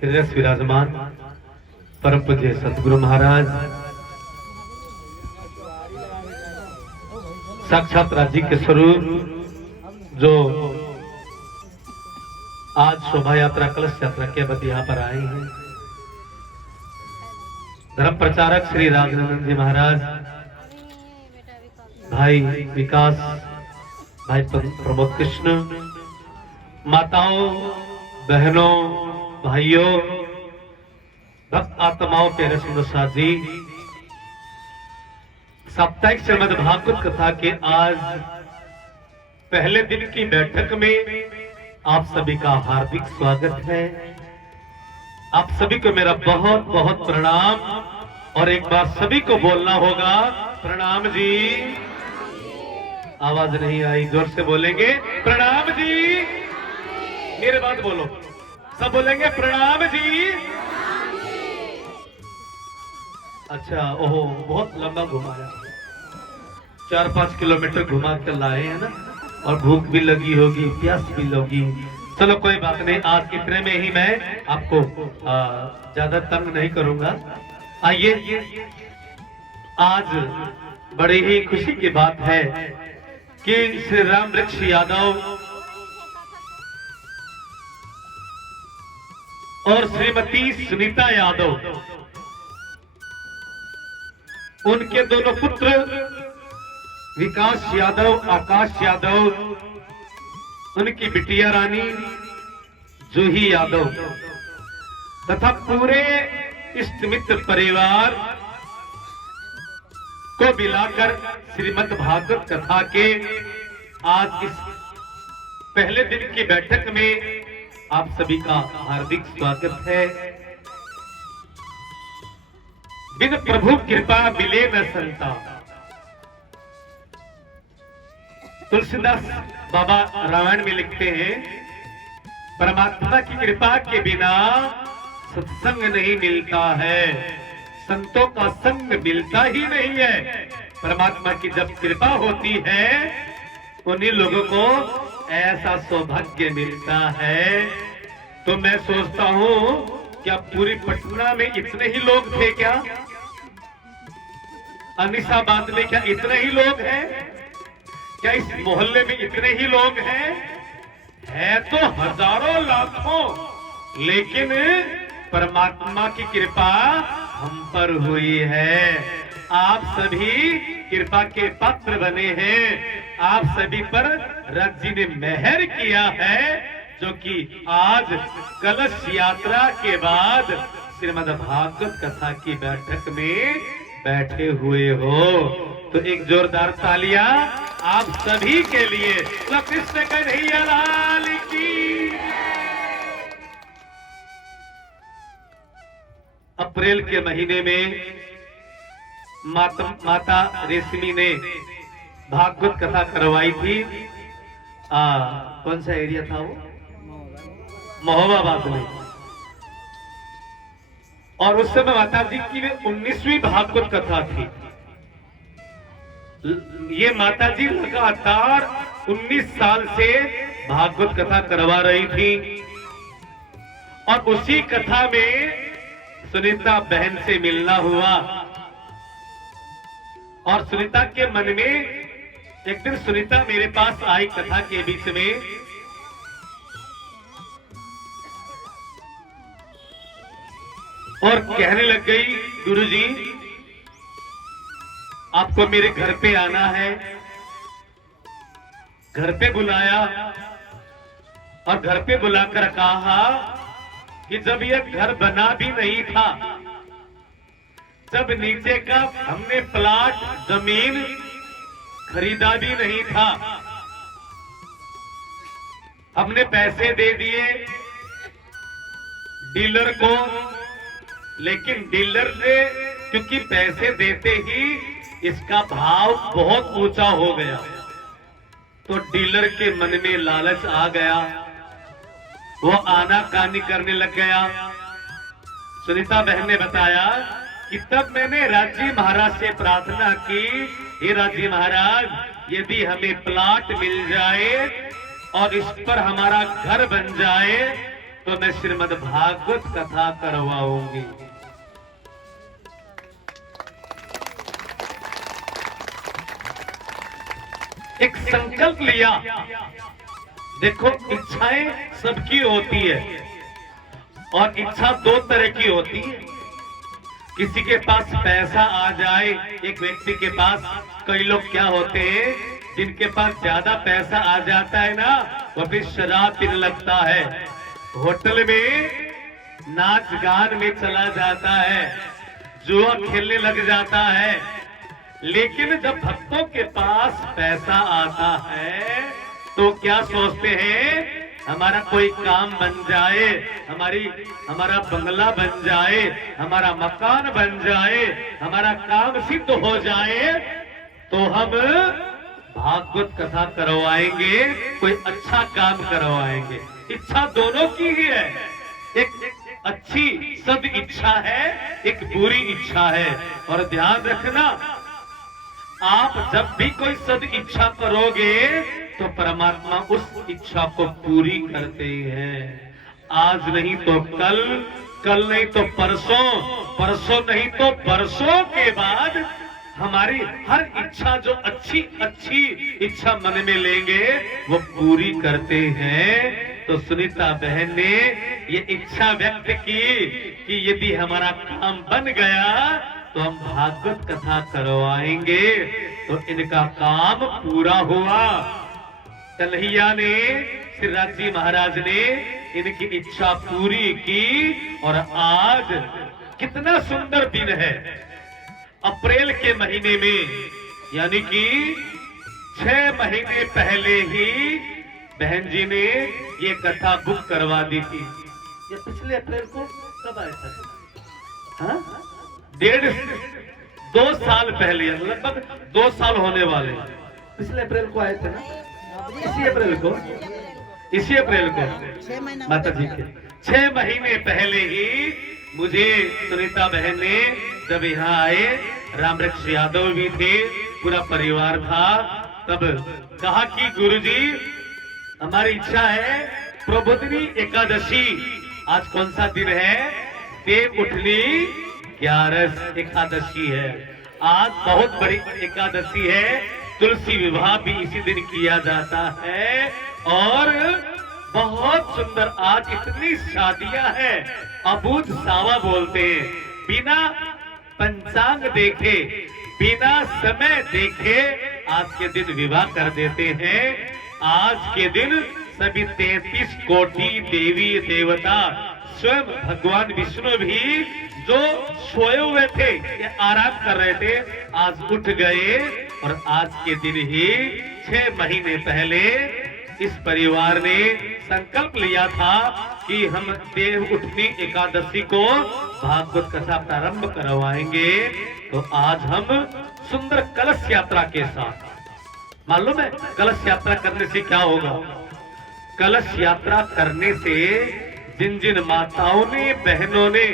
हृदय विराजमान परम पूज्य सतगुरु महाराज साक्षात राज्य के स्वरूप जो आज शोभा यात्रा कलश यात्रा के बाद यहाँ पर आए हैं। धर्म प्रचारक श्री राघवेंद्र जी महाराज, भाई विकास, भाई प्रमोद कृष्ण, माताओं, बहनों, भाइयों, भक्त आत्माओं, प्यारे सुंदर साथ जी, साप्ताहिक श्रीमद् भागवत कथा के आज पहले दिन की बैठक में आप सभी का हार्दिक स्वागत है। आप सभी को मेरा बहुत बहुत प्रणाम, और एक बार सभी को बोलना होगा प्रणाम जी। आवाज नहीं आई, जोर से बोलेंगे प्रणाम जी। मेरे बात बोलो, सब बोलेंगे प्रणाम जी। अच्छा, ओहो, बहुत लंबा घुमाया, 4-5 किलोमीटर घुमा कर लाए हैं ना, और भूख भी लगी होगी, प्यास भी लगी। चलो कोई बात नहीं, आज इतने में ही मैं आपको ज्यादा तंग नहीं करूंगा। आइए, आज बड़ी ही खुशी की बात है कि श्री राम वृक्ष यादव और श्रीमती सुनीता यादव, उनके दोनों पुत्र विकास यादव, आकाश यादव, उनकी बिटिया रानी जूही यादव तथा पूरे इष्ट मित्र परिवार को मिलाकर श्रीमद् भागवत कथा के आज इस पहले दिन की बैठक में आप सभी का हार्दिक स्वागत है। बिन प्रभु कृपा मिले न संता, तुलसीदास बाबा रामायण में लिखते हैं, परमात्मा की कृपा के बिना सत्संग नहीं मिलता है, संतों का संग मिलता ही नहीं है। परमात्मा की जब कृपा होती है उन्हीं लोगों को ऐसा सौभाग्य मिलता है। तो मैं सोचता हूँ, क्या पूरी पटना में इतने ही लोग थे क्या? अनिसाबाद में क्या इतने ही लोग हैं? क्या इस मोहल्ले में इतने ही लोग हैं? है तो हजारों लाखों, लेकिन परमात्मा की कृपा हम पर हुई है। आप सभी कृपा के पात्र बने हैं। आप सभी पर रब जी ने मेहर किया है, जो कि आज कलश यात्रा के बाद श्रीमद् भागवत कथा की बैठक में बैठे हुए हो। तो एक जोरदार तालियां आप सभी के लिए। कृष्ण कन्हैया लाल की। अप्रैल के महीने में माता रेशमी ने भागवत कथा करवाई थी। कौन सा एरिया था वो? महोबाबाद में। और उस समय माता जी की 19वीं भागवत कथा थी। ये माता जी लगातार 19 साल से भागवत कथा करवा रही थी, और उसी कथा में सुनीता बहन से मिलना हुआ, और सुनीता के मन में एक दिन सुनीता मेरे पास आई कथा के बीच में, और कहने लग गई, गुरुजी आपको मेरे घर पे आना है। घर पे बुलाया, और घर पे बुलाकर कहा कि जब यह घर बना भी नहीं था, जब नीचे का हमने प्लाट जमीन खरीदा भी नहीं था, हमने पैसे दे दिए डीलर को, लेकिन डीलर ने क्योंकि पैसे देते ही इसका भाव बहुत ऊंचा हो गया, तो डीलर के मन में लालच आ गया, वो आनाकानी करने लग गया। सुनीता बहन ने बताया कि तब मैंने राजी महाराज से प्रार्थना की, हे राजी महाराज, यदि हमें प्लाट मिल जाए और इस पर हमारा घर बन जाए तो मैं श्रीमद् भागवत कथा करवाऊंगी। एक संकल्प लिया। देखो, इच्छाएं सबकी होती है और इच्छा दो तरह की होती है। किसी के पास पैसा आ जाए, एक व्यक्ति के पास, कई लोग क्या होते हैं जिनके पास ज्यादा पैसा आ जाता है ना, वो फिर शराब पीने लगता है, होटल में नाच गान में चला जाता है, जुआ खेलने लग जाता है। लेकिन जब भक्तों के पास पैसा आता है तो क्या सोचते हैं, हमारा कोई काम बन जाए, हमारा बंगला बन जाए, हमारा मकान बन जाए, हमारा काम सिद्ध हो जाए तो हम भागवत कथा करवाएंगे, कोई अच्छा काम करवाएंगे। इच्छा दोनों की ही है, एक अच्छी सद इच्छा है, एक बुरी इच्छा है। और ध्यान रखना, आप जब भी कोई सद इच्छा करोगे तो परमात्मा उस इच्छा को पूरी करते हैं। आज नहीं तो कल, कल नहीं तो परसों, परसों नहीं तो बरसों के बाद हमारी हर इच्छा, जो अच्छी अच्छी इच्छा मन में लेंगे वो पूरी करते हैं। तो सुनीता बहन ने ये इच्छा व्यक्त की कि यदि हमारा काम बन गया तो हम भागवत कथा करवाएंगे। तो इनका काम पूरा हुआ। कन्हैया ने, श्री राजी महाराज ने इनकी इच्छा पूरी की। और आज कितना सुंदर दिन है, अप्रैल के महीने में, यानी कि 6 महीने पहले ही बहन जी ने ये कथा बुक करवा दी थी। ये पिछले अप्रैल को कब आया था? हाँ, 2 साल पहले, लगभग 2 साल होने वाले। पिछले अप्रैल को आए थे ना, इसी अप्रैल को, इसी अप्रैल को माता जी के 6 महीने पहले ही मुझे सुनीता बहन ने, जब यहाँ आए, रामवृक्ष यादव भी थे, पूरा परिवार था, तब कहा कि गुरुजी हमारी इच्छा है प्रबोधिनी एकादशी, आज कौन सा दिन है? देव उठनी 11 एकादशी है। आज बहुत बड़ी एकादशी है, तुलसी विवाह भी इसी दिन किया जाता है। और बहुत सुंदर, आज इतनी शादियां हैं, अबूझ सावा बोलते हैं, बिना पंचांग देखे, बिना समय देखे आज के दिन विवाह कर देते हैं। आज के दिन सभी 33 कोटि देवी देवता, स्वयं भगवान विष्णु भी जो सोए हुए थे या आराम कर रहे थे, आज उठ गए। और आज के दिन ही 6 महीने पहले इस परिवार ने संकल्प लिया था कि हम देव उठनी एकादशी को भागवत कथा प्रारंभ करवाएंगे। तो आज हम सुंदर कलश यात्रा के साथ, मालूम है कलश यात्रा करने से क्या होगा? कलश यात्रा करने से जिन जिन माताओं ने, बहनों ने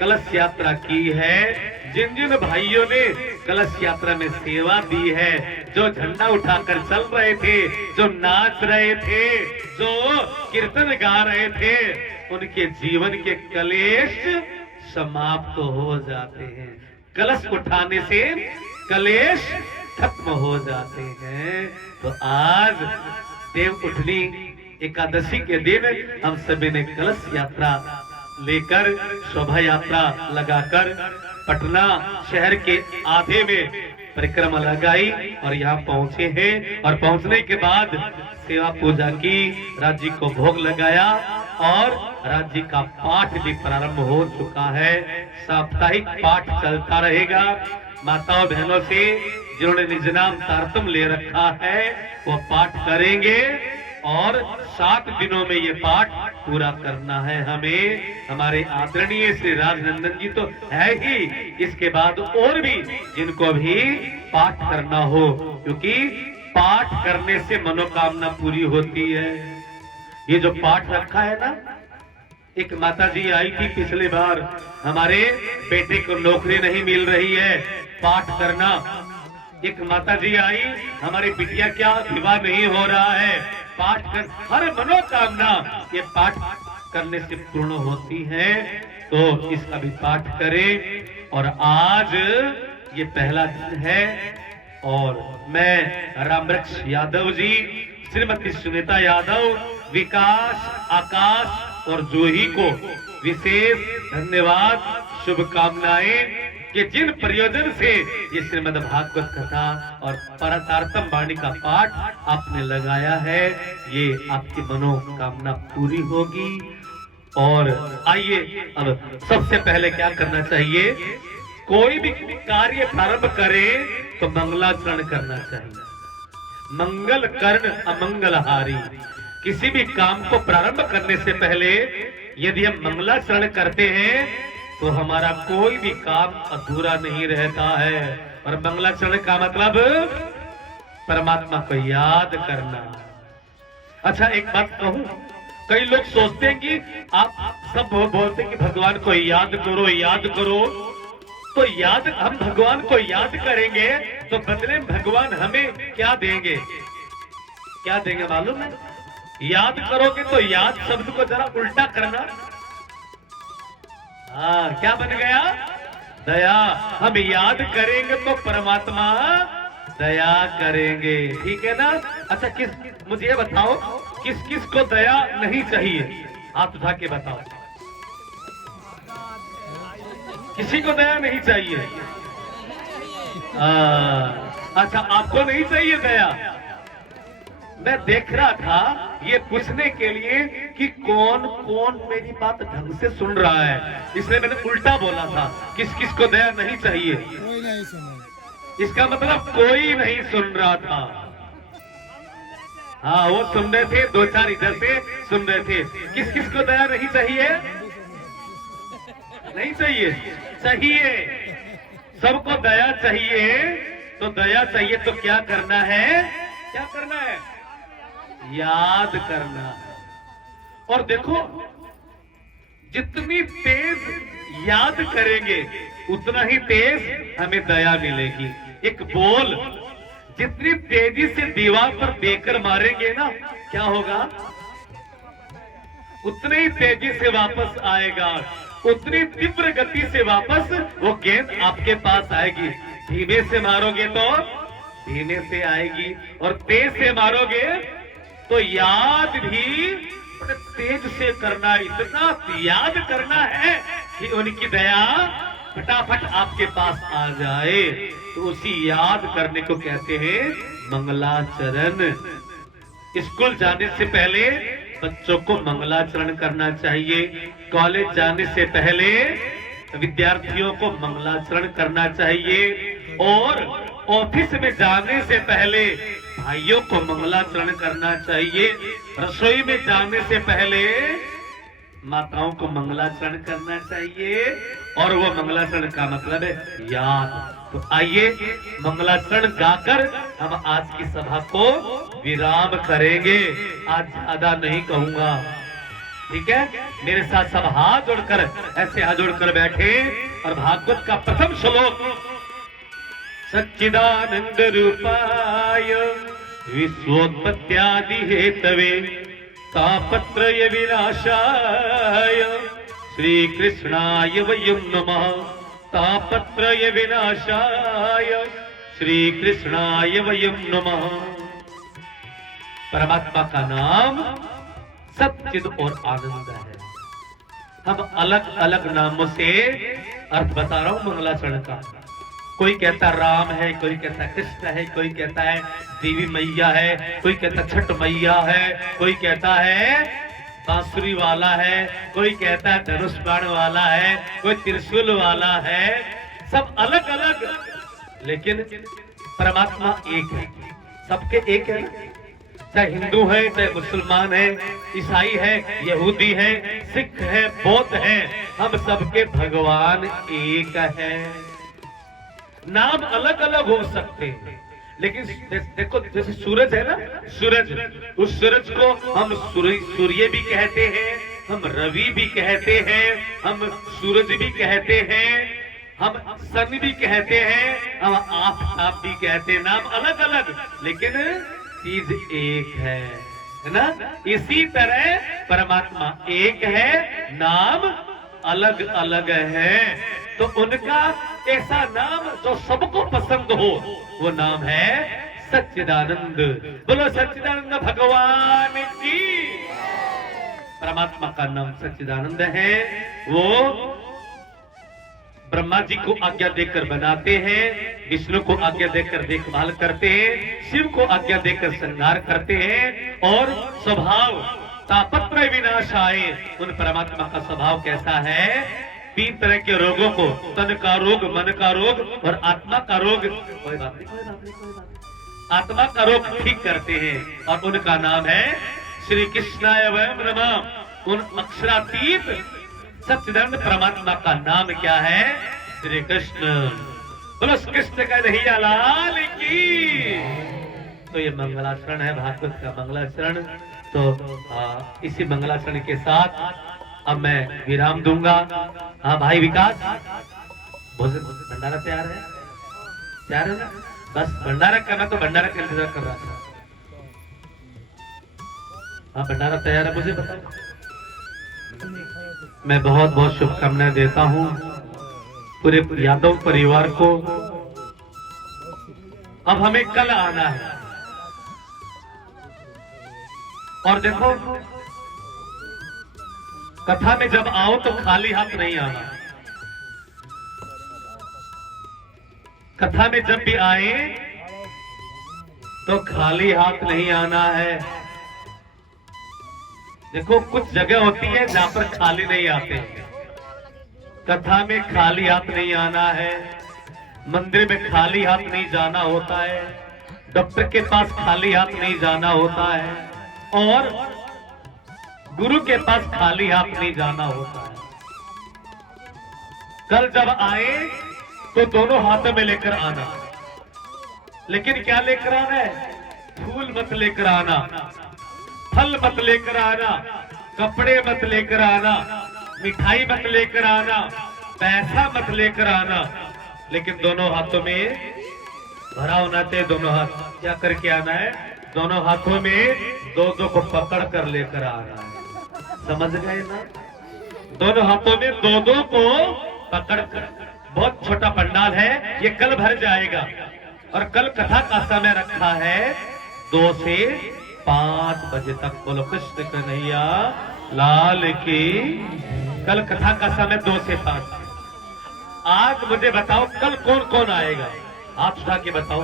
कलश यात्रा की है, जिन जिन भाइयों ने कलश यात्रा में सेवा दी है, जो झंडा उठाकर चल रहे थे, जो नाच रहे थे, जो कीर्तन गा रहे थे, उनके जीवन के कलेश समाप्त हो जाते हैं। कलश उठाने से कलेश खत्म हो जाते हैं। तो आज देव उठनी एकादशी के दिन हम सभी ने कलश यात्रा लेकर, शोभा यात्रा लगाकर पटना शहर के आधे में परिक्रमा लगाई और यहाँ पहुंचे हैं। और पहुंचने के बाद सेवा पूजा की, राज्य को भोग लगाया और राज्य का पाठ भी प्रारंभ हो चुका है। साप्ताहिक पाठ चलता रहेगा। माताओं बहनों से जिन्होंने निज नाम तारतम ले रखा है वो पाठ करेंगे और 7 दिनों में ये पाठ पूरा करना है हमें। हमारे आदरणीय श्री राजनंदन जी तो है ही, इसके बाद और भी जिनको भी पाठ करना हो, क्योंकि पाठ करने से मनोकामना पूरी होती है। ये जो पाठ रखा है ना, एक माता जी आई थी पिछले बार, हमारे बेटे को नौकरी नहीं मिल रही है, पाठ करना। एक माता जी आई, हमारी बिटिया क्या विवाह नहीं हो रहा है, पाठ कर हर मनोकामना। ये पाठ करने से पूर्ण होती हैं। तो इसका भी पाठ करें। और आज ये पहला दिन है और मैं रामवृक्ष यादव जी, श्रीमती सुनीता यादव, विकास, आकाश और जूही को विशेष धन्यवाद, शुभकामनाएं कि जिन प्रयोजन से ये श्रीमद् भागवत कथा और परतार्थम वाणी का पाठ आपने लगाया है, ये आपकी मनोकामना पूरी होगी। और आइए अब सबसे पहले क्या करना चाहिए, कोई भी कार्य प्रारंभ करें तो मंगलाचरण करना चाहिए। मंगल कर्ण अमंगलहारी। किसी भी काम को प्रारंभ करने से पहले यदि हम मंगलाचरण करते हैं तो हमारा कोई भी काम अधूरा नहीं रहता है। और मंगलाचरण का मतलब परमात्मा को याद करना। अच्छा एक बात कहूं, कई लोग सोचते हैं कि आप सब बोलते हैं कि भगवान को याद करो याद करो, तो याद हम भगवान को याद करेंगे तो बदले में भगवान हमें क्या देंगे, क्या देंगे मालूम है? याद करोगे तो याद शब्द को जरा उल्टा करना। हाँ, क्या बन गया? दया। हम याद करेंगे तो परमात्मा दया करेंगे, ठीक है ना? अच्छा मुझे ये बताओ, किस किस को दया नहीं चाहिए? हाथ उठा के बताओ। किसी को दया नहीं चाहिए? अच्छा, आपको नहीं चाहिए दया? मैं देख रहा था ये पूछने के लिए कि कौन कौन मेरी बात ढंग से सुन रहा है, इसलिए मैंने उल्टा बोला था। किस किस को दया नहीं चाहिए? कोई नहीं सुना। इसका मतलब कोई नहीं सुन रहा था। हाँ, वो सुन रहे थे, दो चार इधर से सुन रहे थे। किस किस को दया नहीं चाहिए? नहीं चाहिए? चाहिए, सबको दया चाहिए। तो दया चाहिए तो क्या करना है? क्या करना है? याद करना। और देखो, जितनी तेज याद करेंगे उतना ही तेज हमें दया मिलेगी। एक बोल जितनी तेजी से दीवार पर देकर मारेंगे ना, क्या होगा? उतनी ही तेजी से वापस आएगा, उतनी तीव्र गति से वापस वो गेंद आपके पास आएगी। धीमे से मारोगे तो धीमे से आएगी, और तेज से मारोगे तो याद भी तेज से करना, इतना याद करना है कि उनकी दया फटाफट आपके पास आ जाए। तो उसी याद करने को कहते हैं मंगलाचरण। स्कूल जाने से पहले बच्चों को मंगलाचरण करना चाहिए। कॉलेज जाने से पहले विद्यार्थियों को मंगलाचरण करना चाहिए। और ऑफिस में जाने से पहले भाइयों को मंगलाचरण करना चाहिए। रसोई में जाने से पहले माताओं को मंगलाचरण करना चाहिए। और वो मंगलाचरण का मतलब है याद। तो आइए मंगलाचरण गाकर हम आज की सभा को विराम करेंगे। आज ज्यादा नहीं कहूंगा, ठीक है? मेरे साथ सब हाथ जोड़कर, ऐसे हाथ जोड़कर बैठे और भागवत का प्रथम श्लोक, सच्चिदानंद रूपाय विश्वोत्पत्त्यादि हेतवे तापत्रय विनाशाय श्री कृष्णाय वयं नमः। तापत्रय विनाशाय श्री कृष्णाय वयं नमः। परमात्मा का नाम सच्चिद और आनंद है। हम अलग अलग नामों से अर्थ बता रहा हूं मंगलाचरण का। कोई कहता राम है, कोई कहता कृष्ण है, कोई कहता है देवी मैया है, कोई कहता छठ मैया है, कोई कहता है बांसुरी वाला है, कोई कहता है धनुष बाण वाला है, कोई त्रिशूल वाला है। सब अलग अलग, लेकिन परमात्मा एक है। सबके एक है, चाहे हिंदू है, चाहे मुसलमान है, ईसाई है, यहूदी है, सिख है, बौद्ध है, हम सबके भगवान एक है। नाम अलग अलग हो सकते हैं, लेकिन देखो जैसे सूरज है ना, सूरज, उस सूरज को हम सूर्य भी कहते हैं, हम रवि भी कहते हैं, हम सूरज भी कहते हैं, हम सन भी कहते हैं, हम आफताब भी कहते हैं। नाम अलग अलग, लेकिन चीज एक है। है ना। इसी तरह परमात्मा एक है, नाम अलग अलग है। तो उनका ऐसा नाम जो सबको पसंद हो, वो नाम है सच्चिदानंद। बोलो सच्चिदानंद भगवान की। परमात्मा का नाम सच्चिदानंद है। वो ब्रह्मा जी को आज्ञा देकर बनाते हैं, विष्णु को आज्ञा देकर देखभाल करते हैं, शिव को आज्ञा देकर संहार करते हैं। और स्वभाव तापत्रय विनाशाय, उन परमात्मा का स्वभाव कैसा है? 3 तरह के रोगों को, तन का रोग, मन का रोग और आत्मा का रोग, कोई बात नहीं, कोई बात नहीं, कोई बात नहीं, आत्मा का रोग ठीक करते हैं। और उनका नाम है श्री कृष्णाय वयम नमः। उन अक्षरातीत सच्चिदानंद परमात्मा का नाम क्या है? श्री कृष्ण। बोलो कृष्ण का नहीं लाल की। तो ये मंगलाचरण है, भागवत का मंगलाचरण। तो इसी मंगलाचरण के साथ अब मैं विराम दूंगा। हाँ भाई विकास, भोजन भंडारा तैयार है? तैयार है ना? बस भंडारा करना, तो भंडारा का इंतजार कर रहा था। हाँ भंडारा तैयार है, मुझे बताओ। मैं बहुत बहुत शुभकामनाएं देता हूँ पूरे यादव परिवार को। अब हमें कल आना है, और देखो कथा में जब आओ तो खाली हाथ नहीं आना। कथा में जब भी आए तो खाली हाथ नहीं आना है। देखो कुछ जगह होती है जहां पर खाली नहीं आते। कथा में खाली हाथ नहीं आना है, मंदिर में खाली हाथ नहीं जाना होता है, डॉक्टर के पास खाली हाथ नहीं जाना होता है, और गुरु के पास खाली हाथ नहीं जाना होता है। कल जब आए तो दोनों हाथों में लेकर आना। लेकिन क्या लेकर आना है? फूल मत लेकर आना, फल मत लेकर आना, कपड़े मत लेकर आना, मिठाई मत लेकर आना, पैसा मत लेकर आना। लेकिन दोनों हाथों में भरा होना चाहिए। दोनों हाथ क्या करके आना है? दोनों हाथों में दो दो को पकड़ कर लेकर आना है। समझ गए ना? दोनों हाथों में दो दो को पकड़ कर। बहुत छोटा पंडाल है, ये कल भर जाएगा। और कल कथा का समय रखा है 2 से 5 बजे तक। बोलो कृष्ण कन्हैया लाल की। कल कथा का समय 2 से 5। आज मुझे बताओ कल कौन कौन आएगा? हाथ उठा के बताओ।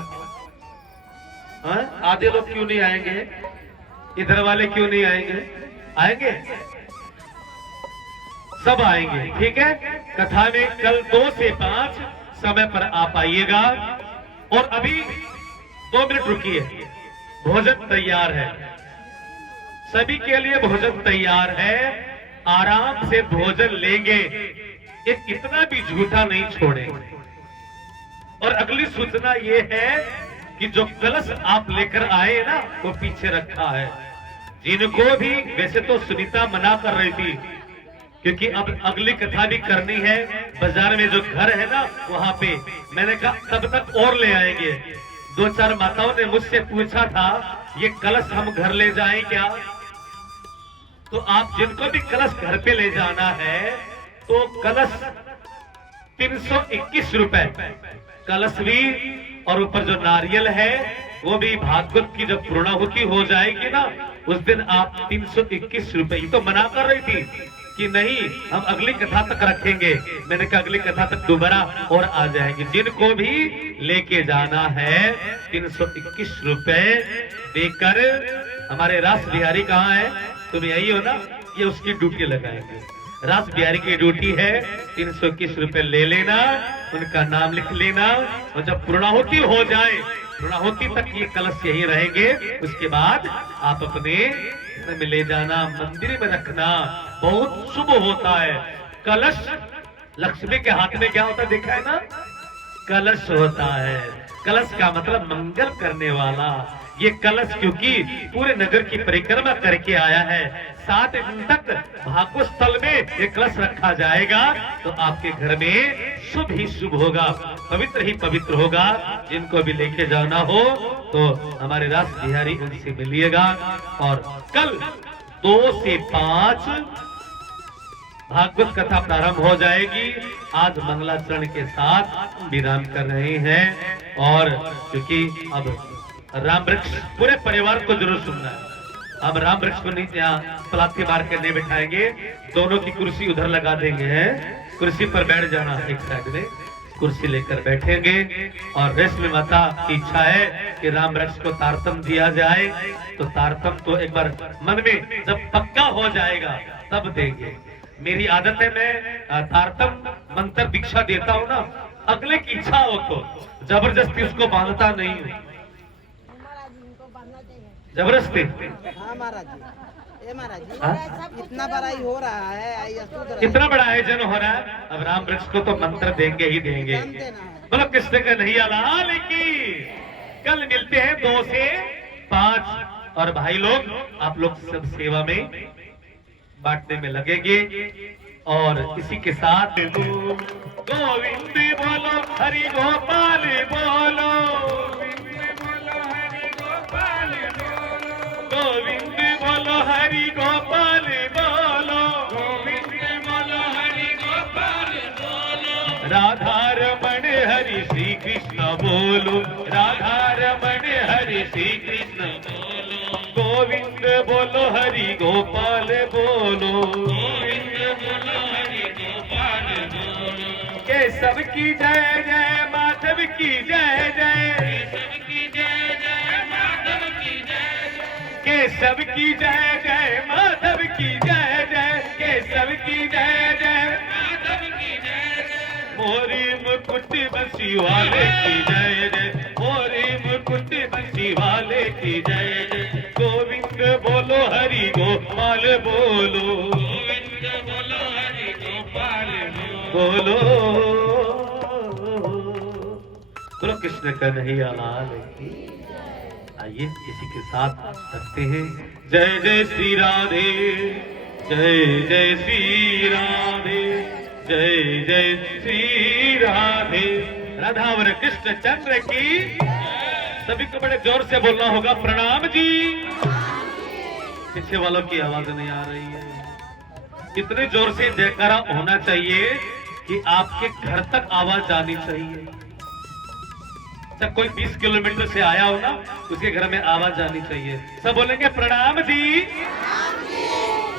आधे लोग क्यों नहीं आएंगे? इधर वाले क्यों नहीं आएंगे? आएंगे, सब आएंगे। ठीक है, कथा में कल 2 से 5 समय पर आप आइएगा। और अभी 2 मिनट रुकिए, भोजन तैयार है, सभी के लिए भोजन तैयार है। आराम से भोजन लेंगे, एक इतना भी झूठा नहीं छोड़ेंगे। और अगली सूचना ये है कि जो कलश आप लेकर आए ना, वो पीछे रखा है। जिनको भी, वैसे तो सुनीता मना कर रही थी क्योंकि अब अगली कथा भी करनी है, बाजार में जो घर है ना वहां पे, मैंने कहा तब तक और ले आएंगे। 2-4 माताओं ने मुझसे पूछा था ये कलश हम घर ले जाएं क्या? तो आप जिनको भी कलश घर पे ले जाना है तो कलश 321 रुपए कलश भी, और ऊपर जो नारियल है वो भी भागवत की जब पूर्णाहुति हो जाएगी ना उस दिन आप 321 रुपए। तो मना कर रही थी कि नहीं हम अगली कथा तक रखेंगे। मैंने कहा अगली कथा तक दोबारा और आ जाएंगे। जिनको भी लेके जाना है 321 रुपए देकर। हमारे रास बिहारी कहाँ है? तुम यही हो ना? ये उसकी ड्यूटी लगाएंगे। रास बिहारी की ड्यूटी है 321 रुपए ले लेना, उनका नाम लिख लेना, और जब पूर्णाहुति हो जाए, पूर्णाहुति तक ये कलश यही रहेंगे। उसके बाद आप अपने में ले जाना, मंदिर में रखना, बहुत शुभ होता है। कलश लक्ष्मी के हाथ में क्या होता है देखा है ना? कलश होता है। कलश का मतलब मंगल करने वाला। ये कलश क्योंकि पूरे नगर की परिक्रमा करके आया है, 7 दिन तक भागवत स्थल में ये कलश रखा जाएगा तो आपके घर में शुभ ही शुभ होगा। पवित्र ही पवित्र होगा। जिनको भी लेके जाना हो तो हमारे रास बिहारी उनसे मिलिएगा। और कल 2 से 5 भागवत कथा प्रारंभ हो जाएगी। आज मंगलाचरण के साथ विराम कर रहे हैं। और क्योंकि अब राम वृक्ष पूरे परिवार को जरूर सुनना है। अब राम वृक्ष को नहीं यहाँ पलाथी मार के नहीं बिठाएंगे, दोनों की कुर्सी उधर लगा देंगे। कुर्सी पर बैठ जाना, एक साइड में कुर्सी लेकर बैठेंगे। और रेशमी माता की इच्छा है कि राम वृक्ष को तारतम दिया जाए। तो तारतम तो एक बार मन में जब पक्का हो जाएगा तब देंगे। मेरी आदत है, मैं तारतम मंत्र दीक्षा देता हूँ ना, अगले की इच्छा हो तो जबरदस्ती उसको बांधता नहीं हूँ। जबरदस्ती हाँ महाराज जी, महाराज जी इतना बड़ा ही हो रहा है, इतना बड़ा आयोजन हो रहा है। अब राम वृक्ष को तो मंत्र देंगे ही देंगे। बोलो कृष्ण का नहीं लाल की। कल मिलते हैं 2 से 5। और भाई लोग आप लोग सब सेवा में बांटने में लगेंगे। और इसी के साथ गोविंद बोलो, हरि गोपाल बोलो, गोविंद बोलो, हरि गोपाल बोलो, गोविंद बोलो, हरि गोपाल बोलो। राधा रमण हरि श्री कृष्ण बोलो, राधा रमण हरि श्री कृष्ण बोलो। गोविंद बोलो, हरि गोपाल बोलो, गोविंद बोलो, हरि गोपाल बोलो। केशव की जय जय, माधव की जय जय, केशव की जय जय, माधव की जय जय, केशव की जय जय, माधव की जय जय, केशव की जय जय, माधव की जय जय। मोरी मुकुट बंसी वाले की जय जय, मोरी मुकुट बंसी वाले की जय जय। गोविंद बोलो, हरि गोपाल बोलो, गोविंद बोलो, हरि गोपाल बोलो। बोलो कृष्ण कन्हैया लाल की। आइए इसी के साथ रखते हैं। जय जय श्री राधे, जय जय श्री राधे, जय जय श्री राधे। राधावर कृष्ण चंद्र की। सभी को बड़े जोर से बोलना होगा, प्रणाम जी। पीछे वालों की आवाज नहीं आ रही है। इतने जोर से जयकारा होना चाहिए कि आपके घर तक आवाज जानी चाहिए। जब कोई 20 किलोमीटर से आया हो ना, उसके घर में आवाज जानी चाहिए। सब बोलेंगे प्रणाम जी।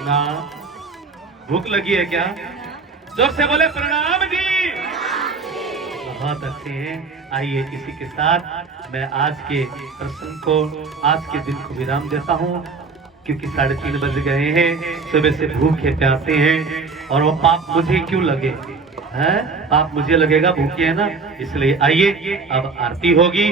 ना भूख लगी है क्या? जोर से बोले प्रणाम जी। बहुत अच्छे हैं। आइए इसी के साथ मैं आज के प्रसंग को, आज के दिन को विराम देता हूँ। क्योंकि 3:30 बज गए हैं, सुबह से भूखे प्यासे हैं। और वो पाप मुझे क्यों लगे हैं? पाप मुझे लगेगा, भूखे है ना, इसलिए आइए अब आरती होगी।